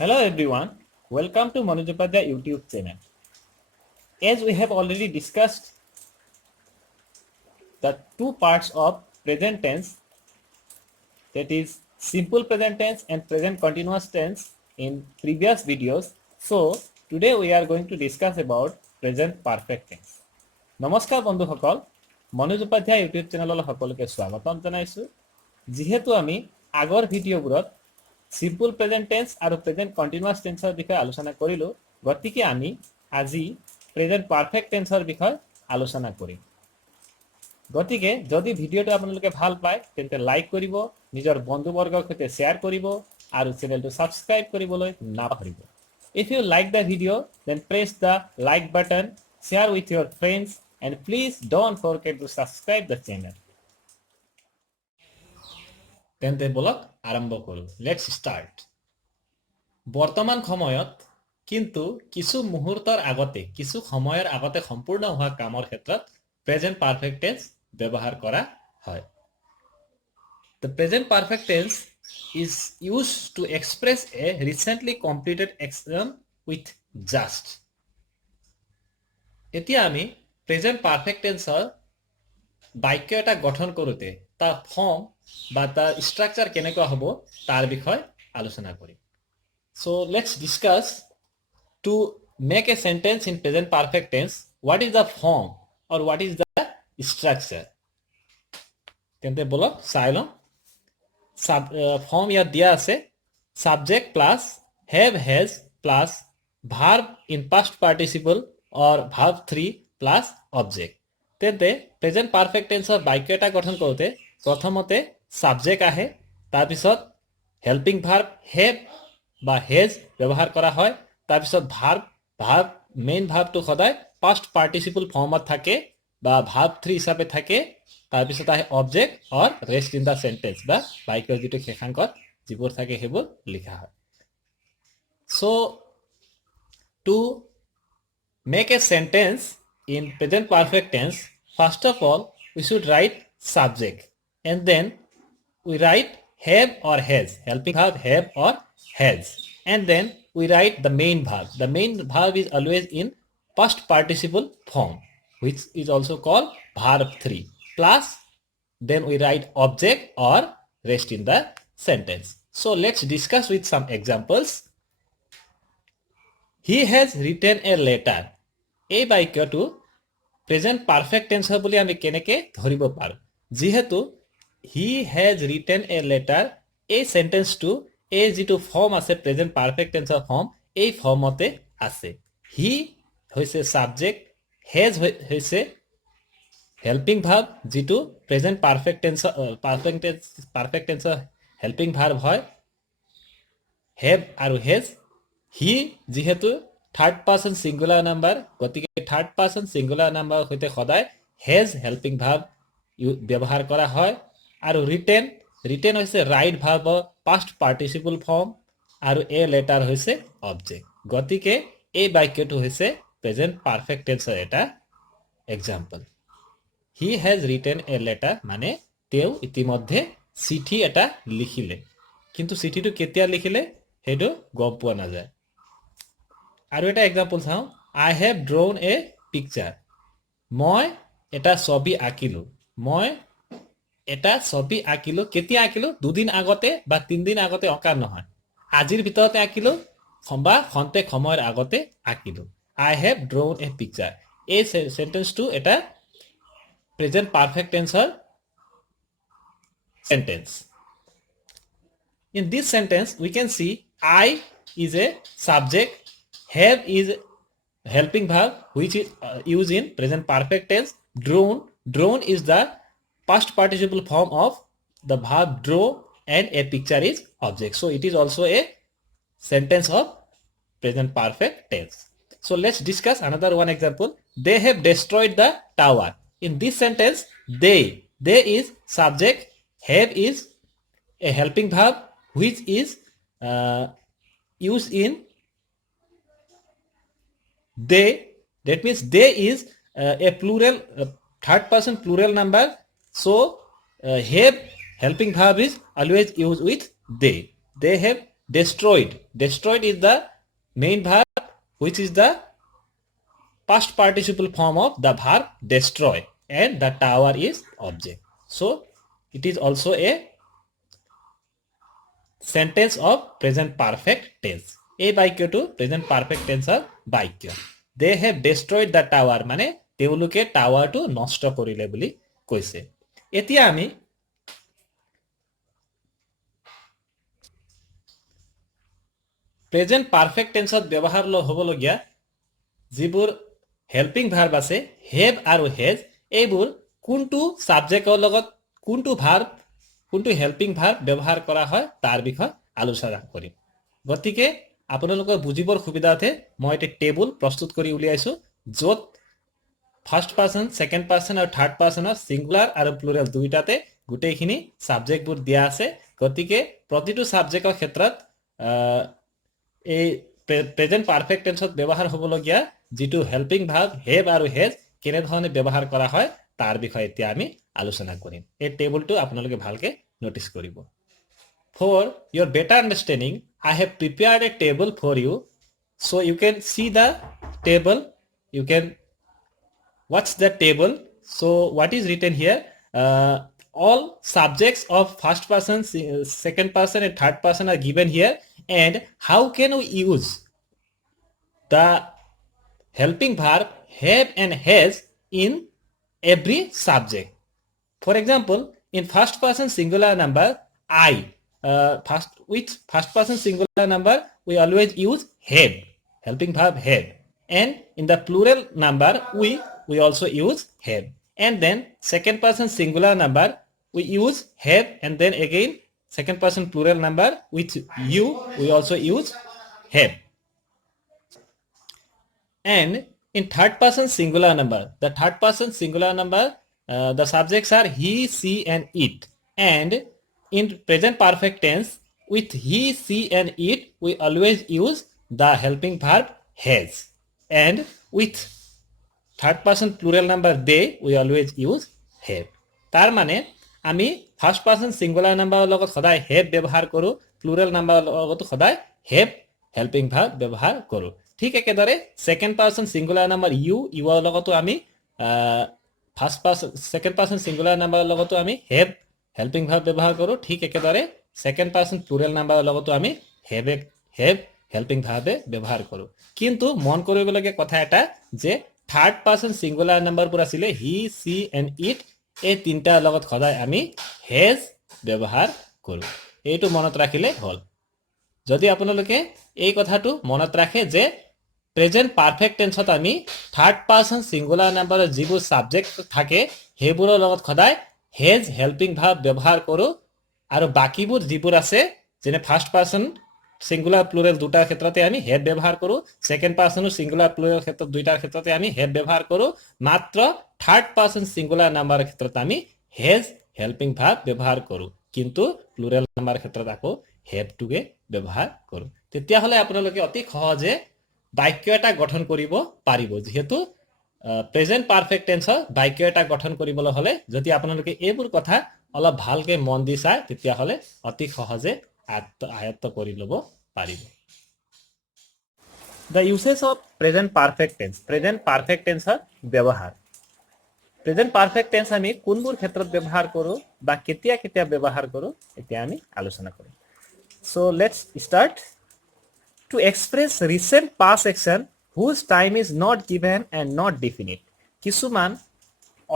Hello everyone, welcome to Manoj Upadhyay YouTube channel. As we have already discussed the two parts of present tense, that is simple present tense and present continuous tense in previous videos. So today we are going to discuss about present perfect tense. নমস্কাৰ বন্ধুসকল, Manoj Upadhyay YouTube চেনেললৈ সকলোকে স্বাগতম জনাইছোঁ। যিহেতু আমি আগৰ ভিডিঅ'বোৰত simple present tense আৰু present continuous টেন্সৰ বিষয়ে আলোচনা কৰিলোঁ, গতিকে আমি আজি প্ৰেজেন্ট পাৰফেক্ট টেন্সৰ বিষয়ে আলোচনা কৰিম। গতিকে যদি ভিডিঅ'টো আপোনালোকে ভাল পায় তেন্তে লাইক কৰিব, নিজৰ বন্ধুবৰ্গৰ সৈতে শ্বেয়াৰ কৰিব আৰু চেনেলটো সাবস্ক্ৰাইব কৰিবলৈ নাপাহৰিব। If you like the video, then press the like button, share with your friends, and please don't forget to subscribe the channel. তেন্তে বলক আৰম্ভ কৰোঁ। Let's start. বৰ্তমান সময়ত কিন্তু কিছু মুহূৰ্তৰ আগতে, কিছু সময়ৰ আগতে সম্পূৰ্ণ হোৱা কামৰ ক্ষেত্ৰত প্ৰেজেন্ট পাৰফেক্ট টেন্স ব্যৱহাৰ কৰা হয়। The present perfect tense is used to express a recently completed action with just. এতিয়া আমি প্ৰেজেন্ট পাৰফেক্ট টেন্সৰ বাক্য এটা গঠন কৰোঁতে তাৰ ফৰ্ম বা তাৰ ষ্ট্ৰাকচাৰ কেনেকুৱা হ'ব তাৰ বিষয়ে আলোচনা কৰিম। So let's discuss to make a sentence in present perfect tense, what is the form or what is the structure. তেন্তে বলক চাই লওঁ। ফৰ্ম ইয়াত দিয়া আছে subject plus have has plus verb in past participle or verb 3 plus object. তেন্তে present perfect টেন্সৰ বাক্য এটা গঠন কৰোঁতে প্ৰথমতে সাবজেক্ট আহে, তাৰপিছত হেল্পিং ভাৰ্ব হেভ বা হেজ ব্যৱহাৰ কৰা হয়, তাৰপিছত ভাৰ্ব মেইন ভাৰ্বটো সদায় পাষ্ট পাৰ্টিচিপল ফৰ্মত থাকে বা ভাৰ্ব 3 হিচাপে থাকে, তাৰপিছত আহে object or rest in the sentence বা বাক্যৰ যিটো শেষাংকত যিবোৰ থাকে সেইবোৰ লিখা হয়। So to make a sentence in present perfect tense, first of all we should write subject and then we write have or has, helping verb have or has, and then we write the main verb. The main verb is always in past participle form, which is also called verb 3, plus then we write object or rest in the sentence. So let's discuss with some examples. He has written a letter. এই বাক্যটো present perfect টেন্সৰ বুলি আমি কেনেকৈ ধৰিব পাৰোঁ? যিহেতু he has written a letter, এই সেন্টেন্সটো এই যিটো ফৰ্ম আছে প্ৰেজেন্ট পাৰফেক্ট টেন্সৰ ফৰ্ম, এই ফৰ্মতে আছে। হি হৈছে সাবজেক্ট, হেজ হৈছে হেল্পিং ভাৰ্ব যিটো প্ৰেজেন্ট পাৰফেক্ট টেন্সৰ হেল্পিং ভাৰ্ব হয়। হেভ আৰু হেজ, হি যিহেতু থাৰ্ড পাৰ্চন সিঙ্গুলাৰ নাম্বাৰ, গতিকে থাৰ্ড পাৰ্চন সিঙ্গুলাৰ নাম্বাৰৰ সৈতে সদায় হেজ হেল্পিং ভাৰ্ব ব্যৱহাৰ কৰা হয়। আৰু ৰিটেন হৈছে ৰাইট ভাৰ্বৰ পাষ্ট পাৰ্টিচিপল ফৰ্ম আৰু এ লেটাৰ হৈছে অবজেক্ট। গতিকে এই বাক্যটো হৈছে প্ৰেজেন্ট পাৰফেক্ট টেন্সৰ এটা example. He has written a letter মানে তেওঁ ইতিমধ্যে চিঠি এটা লিখিলে, কিন্তু চিঠিটো কেতিয়া লিখিলে সেইটো গম পোৱা নাযায়। আৰু এটা এক্সাম্পল চাওঁ, আই হেভ ড্ৰন এ পিকচাৰ, মই এটা ছবি আঁকিলোঁ। মই এটা ছবি আঁকিলোঁ, কেতিয়া আঁকিলোঁ? দুদিন আগতে বা 3 দিন আগতে অঁকা নহয়, আজিৰ ভিতৰতে আঁকিলোঁ বা খন্তেক সময়ৰ আগতে আঁকিলোঁ। I have drawn a picture, এই সেন্টেন্সটো এটা প্ৰেজেন্ট পাৰফেক্ট টেন্সৰ sentence. In this sentence we can see I is a subject, have is helping verb which is used in present perfect tense, drawn is the past participle form of the verb draw, and a picture is object. So it is also a sentence of present perfect tense. So let's discuss another one example. They have destroyed the tower. In this sentence they is subject, have is a helping verb which is used in they, that means they is a plural third person plural number. So have helping verb is always used with they have Destroyed is the main verb, which is the past participle form of the verb destroy, and the tower is object. So it is also a sentence of present perfect tense. এই বাক্যটো present perfect টেন্সৰ বাক্য। They have ডেষ্ট্ৰয়ড the tower, মানে তেওঁলোকে টাৱাৰটো নষ্ট কৰিলে বুলি কৈছে। এতিয়া আমি প্ৰেজেন্ট পাৰফেক্ট টেন্সত ব্যৱহাৰ হ'বলগীয়া যিবোৰ হেল্পিং ভাৰ্ব আছে, হেভ আৰু হেজ, এইবোৰ কোনটো ছাবজেক্টৰ লগত কোনটো ভাৰ্ব, কোনটো হেল্পিং ভাৰ্ব ব্যৱহাৰ কৰা হয় তাৰ বিষয়ে আলোচনা কৰিম। গতিকে আপোনালোকৰ বুজিবৰ সুবিধাৰ্থে মই এটা টেবুল প্ৰস্তুত কৰি উলিয়াইছোঁ, য'ত ফাৰ্ষ্ট পাৰ্চন, ছেকেণ্ড পাৰ্চন আৰু থাৰ্ড পাৰ্চনৰ ছিংগুলাৰ আৰু প্লুৰেল দুইটাতে গোটেইখিনি ছাবজেক্টবোৰ দিয়া আছে। গতিকে প্ৰতিটো ছাবজেক্টৰ ক্ষেত্ৰত এই প্ৰেজেন্ট পাৰফেক্ট টেন্সত ব্যৱহাৰ হ'বলগীয়া যিটো হেল্পিং ভাৰ্ব হেভ আৰু হেজ কেনেধৰণে ব্যৱহাৰ কৰা হয় তাৰ বিষয়ে এতিয়া আমি আলোচনা কৰিম। এই টেবুলটো আপোনালোকে ভালকে নোটিছ কৰিব। For your better understanding, I have prepared a table for you, so you can see the table, you can watch the table. So what is written here? All subjects of first person, second person and third person are given here, and how can we use the helping verb have and has in every subject. For example, in first person singular number I, with first person singular number we always use have, helping verb have, and in the plural number we also use have, and then second person singular number we use have, and then again second person plural number with you we also use have. And in third person singular number, the third person singular number, the subjects are he, she and it, and in present perfect tense with he, she and it we always use the helping verb has, and with third person plural number they we always use have. তাৰ মানে আমি first person singular নাম্বাৰৰ লগত সদায় have ব্যৱহাৰ কৰোঁ, plural নাম্বাৰৰ লগত সদায় have হেল্পিং ভাৰ্ব ব্যৱহাৰ কৰোঁ। ঠিক একেদৰে সেকেন্ড পাৰ্সন সিঙ্গুলাৰ নাম্বাৰ ইউৰ লগতো আমি first person second person singular নাম্বাৰৰ লগতো আমি have হেল্পিং ভাৰ্ব ব্যৱহাৰ কৰোঁ। ঠিক একেদৰে সেকেন্ড পাৰ্সন প্লুৰেল নাম্বাৰৰ লগতো আমি have হেল্পিং ভাৰ্বে ব্যৱহাৰ কৰোঁ। কিন্তু মন কৰিবলগীয়া কথা এটা যে থাৰ্ড পাৰ্সন সিঙ্গুলাৰ নাম্বাৰবোৰ আছিলে হি, সি এণ্ড ইট, এই তিনিটাৰ লগত সদায় আমি হেজ ব্যৱহাৰ কৰোঁ। এইটো মনত ৰাখিলে হ'ল। যদি আপোনালোকে এই কথাটো মনত ৰাখে যে প্ৰেজেন্ট পাৰফেক্ট টেন্সত আমি থাৰ্ড পাৰ্সন সিঙ্গুলাৰ নাম্বাৰৰ যিবোৰ সাবজেক্ট থাকে সেইবোৰৰ লগত সদায় হেজ হেল্পিং ভাৰ্ব ব্যৱহাৰ কৰোঁ, আৰু বাকিবোৰ যিবোৰ আছে যেনে ফাৰ্ষ্ট পাৰ্সন সিঙ্গুলাৰ প্লুৰেল দুটাৰ ক্ষেত্ৰতে আমি হেড ব্যৱহাৰ কৰোঁ, সেকেন্ড পাৰ্সনো সিঙ্গুলাৰ প্লুৰেল ক্ষেত্ৰত দুইটাৰ ক্ষেত্ৰতে আমি হেড ব্যৱহাৰ কৰোঁ, মাত্ৰ থাৰ্ড পাৰ্সন সিঙ্গুলাৰ নাম্বাৰৰ ক্ষেত্ৰত আমি হেজ হেল্পিং ভাৰ্ব ব্যৱহাৰ কৰোঁ, কিন্তু প্লুৰেল নাম্বাৰৰ ক্ষেত্ৰত আকৌ হেডটোকে ব্যৱহাৰ কৰোঁ। তেতিয়াহ'লে আপোনালোকে অতি সহজে বাক্য এটা গঠন কৰিব পাৰিব। যিহেতু প্ৰেজেন্ট পাৰফেক্ট টেন্সৰ বাক্য এটা গঠন কৰিবলৈ হ'লে যদি আপোনালোকে এইবোৰ কথা অলপ ভালকে মন দি চায় তেতিয়াহ'লে অতি সহজে আয়ত্ত কৰি ল'ব পাৰিব। The uses of present perfect tense, present perfect tenseৰ ব্যৱহাৰ। প্ৰেজেন্ট পাৰফেক্ট টেন্স আমি কোনবোৰ ক্ষেত্ৰত ব্যৱহাৰ কৰোঁ বা কেতিয়া কেতিয়া ব্যৱহাৰ কৰোঁ এতিয়া আমি আলোচনা কৰিম। So let's start. To express recent past action whose time is not given and not definite. কিছুমান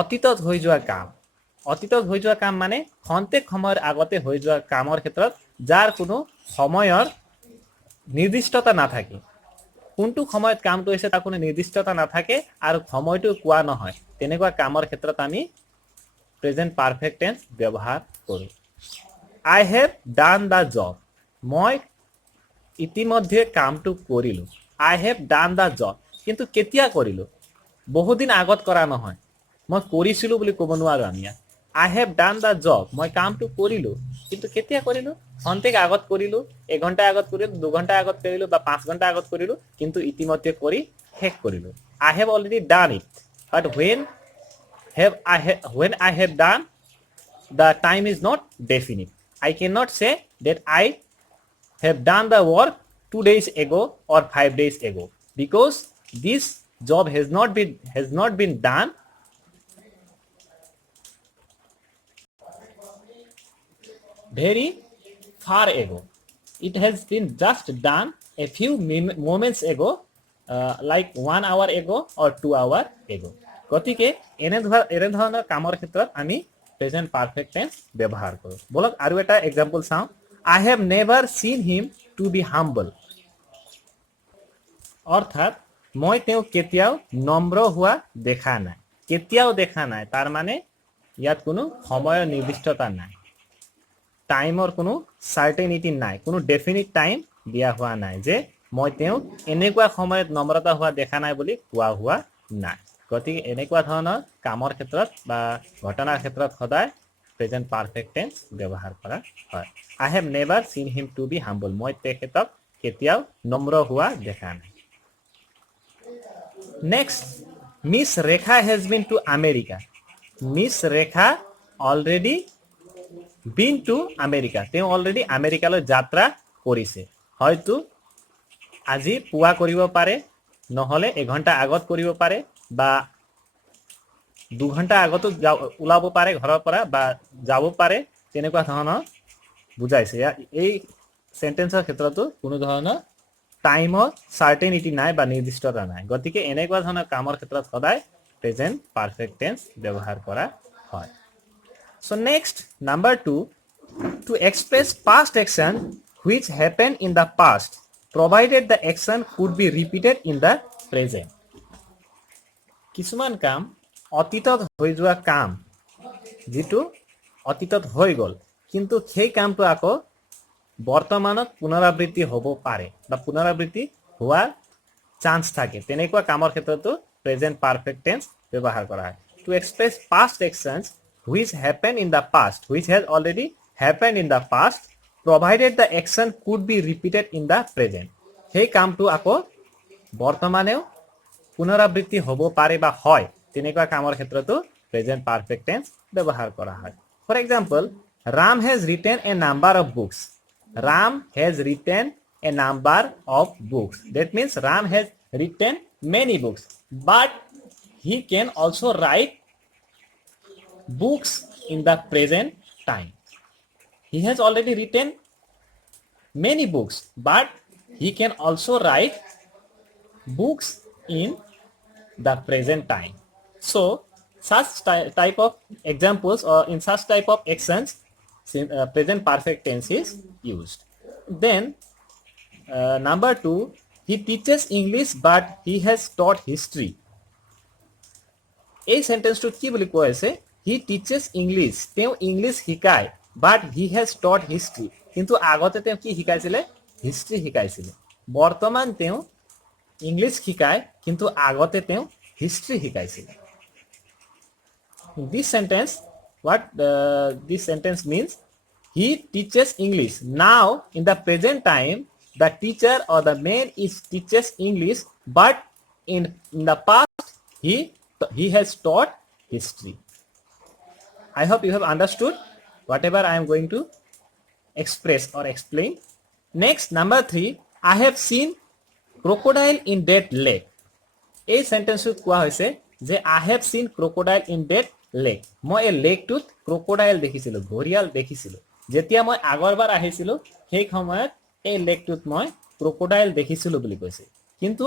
অতীতত হৈ যোৱা কাম, অতীতত হৈ যোৱা কাম মানে খন্তেক সময়ৰ আগতে হৈ যোৱা কামৰ ক্ষেত্ৰত যাৰ কোনো সময়ৰ নিৰ্দিষ্টতা নাথাকে, কোনটো সময়ত কামটো হৈছে তাৰ কোনো নিৰ্দিষ্টতা নাথাকে আৰু সময়টো কোৱা নহয়, তেনেকুৱা কামৰ ক্ষেত্ৰত আমি প্ৰেজেন্ট পাৰফেক্ট টেন্স ব্যৱহাৰ কৰোঁ। I have done the job, মই ইতিমধ্যে কামটো কৰিলোঁ। I have done the job, কিন্তু কেতিয়া কৰিলোঁ? বহুদিন আগত কৰা নহয়, মই কৰিছিলোঁ বুলি ক'ব নোৱাৰোঁ আমি। I have done the job, মই কামটো কৰিলোঁ, কিন্তু কেতিয়া কৰিলোঁ? খন্তেক আগত কৰিলোঁ, এঘণ্টা আগত কৰিলোঁ, দুঘণ্টা আগত কৰিলোঁ বা 5 ঘণ্টা আগত কৰিলোঁ, কিন্তু ইতিমধ্যে কৰি শেষ কৰিলোঁ। I have already done it, but when I have done, the time is not definite. I cannot say that I have done the work 2 days ago or 5 days ago, because this job has not been done very far ago. It has been just done a few moments ago, like 1 hour ago or 2 hour ago. গতিকে এনে ধৰণৰ কামৰ ক্ষেত্ৰত আমি present perfect tense ব্যৱহাৰ কৰোঁ। বলক আৰু এটা এক্সাম্পল চাওঁ। I have never seen him to be humble. অৰ্থাৎ মই তেওঁ কেতিয়াও নম্ৰ হোৱা দেখা নাই। কেতিয়াও দেখা নাই তাৰ মানে ইয়াত কোনো সময়ৰ নিৰ্দিষ্টতা নাই, টাইমৰ কোনো সাৰ্টেনিটি নাই, কোনো ডেফিনিট টাইম দিয়া হোৱা নাই যে মই তেওঁ এনেকুৱা সময়ত নম্ৰতা হোৱা দেখা নাই বুলি কোৱা হোৱা নাই। গতিকে এনেকুৱা ধৰণৰ কামৰ ক্ষেত্ৰত বা ঘটনাৰ ক্ষেত্ৰত সদায় প্ৰেজেন্ট পাৰফেক্ট টেন্স ব্যৱহাৰ কৰা হয়। I have never seen him to be humble. মই তেখেতক কেতিয়াও নম্ৰ হোৱা দেখা নাই। Next, Miss Rekha has been to America. Miss Rekha already been to America. তেওঁ অলৰেডি আমেৰিকালৈ যাত্ৰা কৰিছে। হয়তো আজি পুৱা কৰিব পাৰে, নহলে 1 ঘণ্টা আগত কৰিব পাৰে, বা 2 ঘণ্টা আগতো ওলাব পাৰে ঘৰৰ পৰা, বা যাব পাৰে, তেনেকুৱা ধৰণৰ বুজাইছে। এই সেন্টেন্সৰ ক্ষেত্ৰতো কোনো ধৰণৰ টাইমৰ সাৰ্টেনিটি নাই বা নিৰ্দিষ্টতা নাই। গতিকে এনেকুৱা ধৰণৰ কামৰ ক্ষেত্ৰত সদায় প্ৰেজেন্ট পাৰফেক্ট টেন্স ব্যৱহাৰ কৰা হয়। So next, number 2, to express past action which happened in the past, provided the action could be repeated in the present. কিছুমান কাম অতীতত হৈ যোৱা কাম, যেটো অতীতত হৈ গল, কিন্তু সেই কামটো আকৌ বৰ্তমানত পুনৰাবৃত্তি হ'ব পাৰে বা পুনৰাবৃত্তি হোৱাৰ চান্স থাকে। তেনেকুৱা কামৰ ক্ষেত্ৰতো প্ৰেজেন্ট পাৰফেক্ট টেন্স ব্যৱহাৰ কৰা হয়। To express past actions which happened in the past, which has already happened in the past, provided the action could be repeated in the present. সেই কামটো আকৌ বৰ্তমানেও পুনৰাবৃত্তি হ'ব পাৰে বা হয়, তেনেকুৱা কামৰ ক্ষেত্ৰতো প্ৰেজেন্ট পাৰফেক্ট টেন্স ব্যৱহাৰ কৰা হয়। For example, Ram has written a number of books. Ram has written a number of books. That means Ram has written many books, but he can also write books in the present time. He has already written many books, but he can also write books in the present time. So such type of examples, or in such type of actions, present perfect tense is used. Then number 2, he teaches English but he has taught history. এই সেন্টেন্সটো কি বুলি কোৱা হৈছে? He teaches English, তেওঁ English শিকায়, but he has taught history. কিন্তু আগতে তেওঁ কি শিকাইছিলে? হিষ্ট্ৰী শিকাইছিলে। বৰ্তমান তেওঁ ইংলিছ শিকায়, কিন্তু আগতে তেওঁ হিষ্ট্ৰী শিকাইছিলে। This sentence, what this sentence means, he teaches English. Now in the present time, the teacher or the man is teaches English, but in the past he has taught history. I hope you have understood whatever I am going to express or explain. Next, number 3, I have seen crocodile in that lake. এই সেন্টেন্সত কোৱা হৈছে যে I have seen crocodile in that lake. মই এই লেকটোত ক্ৰকোডাইল দেখিছিলো, ঘৰিয়াল দেখিছিলো। যেতিয়া মই আগৰবাৰ আহিছিলো সেই সময়ত এই লেকটোত মই ক্ৰকোডাইল দেখিছিলো বুলি কৈছে। কিন্তু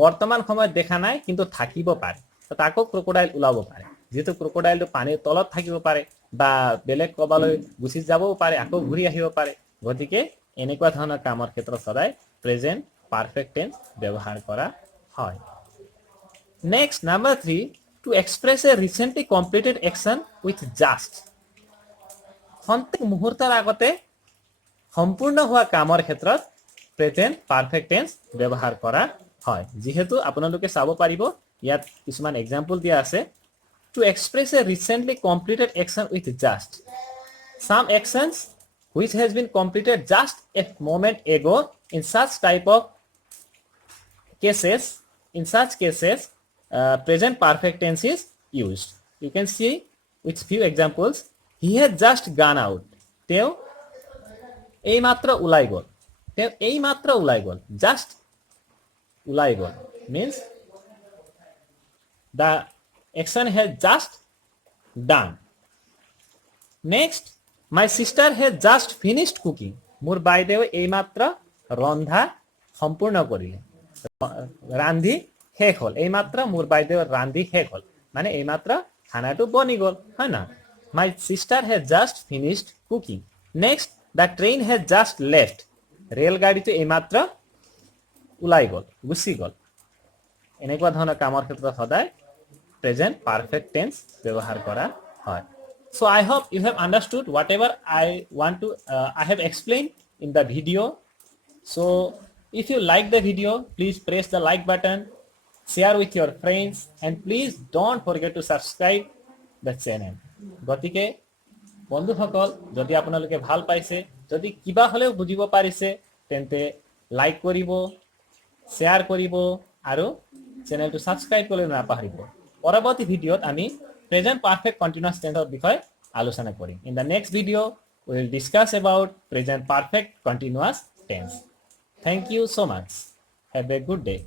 বৰ্তমান সময়ত দেখা নাই, কিন্তু থাকিব পাৰে, তাকো ক্ৰকোডাইল ওলাব পাৰে। যেহেতু ক্ৰকোডাইলটো পানীৰ তলত থাকিব পাৰে বা বেলেগ কবালৈ গুচি যাবও পাৰে, আকৌ ঘূৰি আহিব পাৰে। গতিকে এনেকুৱা ধৰণৰ কামৰ ক্ষেত্ৰত সদায় প্ৰেজেন্ট পাৰফেক্ট টেন্স ব্যৱহাৰ কৰা হয়। Next, number 3, to express a recently completed action with just. খন্তেক মুহূৰ্তৰ আগতে সম্পূৰ্ণ হোৱা কামৰ ক্ষেত্ৰত প্ৰেজেন্ট পাৰফেক্ট টেন্স ব্যৱহাৰ কৰা হয়। যেহেতু আপোনালোকে চাব পাৰিব ইয়াত কিছুমান এক্সাম্পল দিয়া আছে। To express a recently completed action with just. Some actions which has been completed just a moment ago, in such type of cases, present perfect tense is used. You can see with few examples. He has just gone out. তেওঁ এইমাত্ৰ ওলাই গ'ল। তেওঁ এই মাত্ৰ ওলাই গ'ল, just ওলাই গ'ল means the action has just done. Next, my sister has just finished cooking. মোৰ বাইদেউ এই মাত্ৰ ৰন্ধা সম্পূৰ্ণ কৰিলে, ৰান্ধি শেষ হ'ল। এই মাত্ৰ মোৰ বাইদেউ ৰান্ধি শেষ হ'ল মানে এই মাত্ৰ খানাটো বনি গ'ল, হয় না? My sister has just finished cooking. Next, the train has just left. ৰেলগাড়ীটো এই মাত্ৰ ওলাই গ'ল, গুচি গ'ল। এনেকুৱা ধৰণৰ কামৰ ক্ষেত্ৰত সদায় প্ৰেজেন্ট পাৰফেক্ট টেন্স ব্যৱহাৰ কৰা হয়। So I hope you have understood whatever I have explained in the video. So if you like the video, please press the like button, share with your friends, and please don't forget to subscribe the channel. গতিকে বন্ধুসকল, যদি আপোনালোকে ভাল পাইছে, যদি কিবা হ'লেও বুজিব পাৰিছে, তেন্তে লাইক কৰিব, শ্বেয়াৰ কৰিব আৰু চেনেলটো ছাবস্ক্ৰাইব কৰিবলৈ নাপাহৰিব। পৰৱৰ্তী ভিডিঅ'ত আমি প্ৰেজেন্ট পাৰফেক্ট কন্টিনিউয়াছ টেন্সৰ বিষয়ে আলোচনা কৰিম। In the next video' we will discuss about present perfect continuous tense. Thank you so much. Have a good day.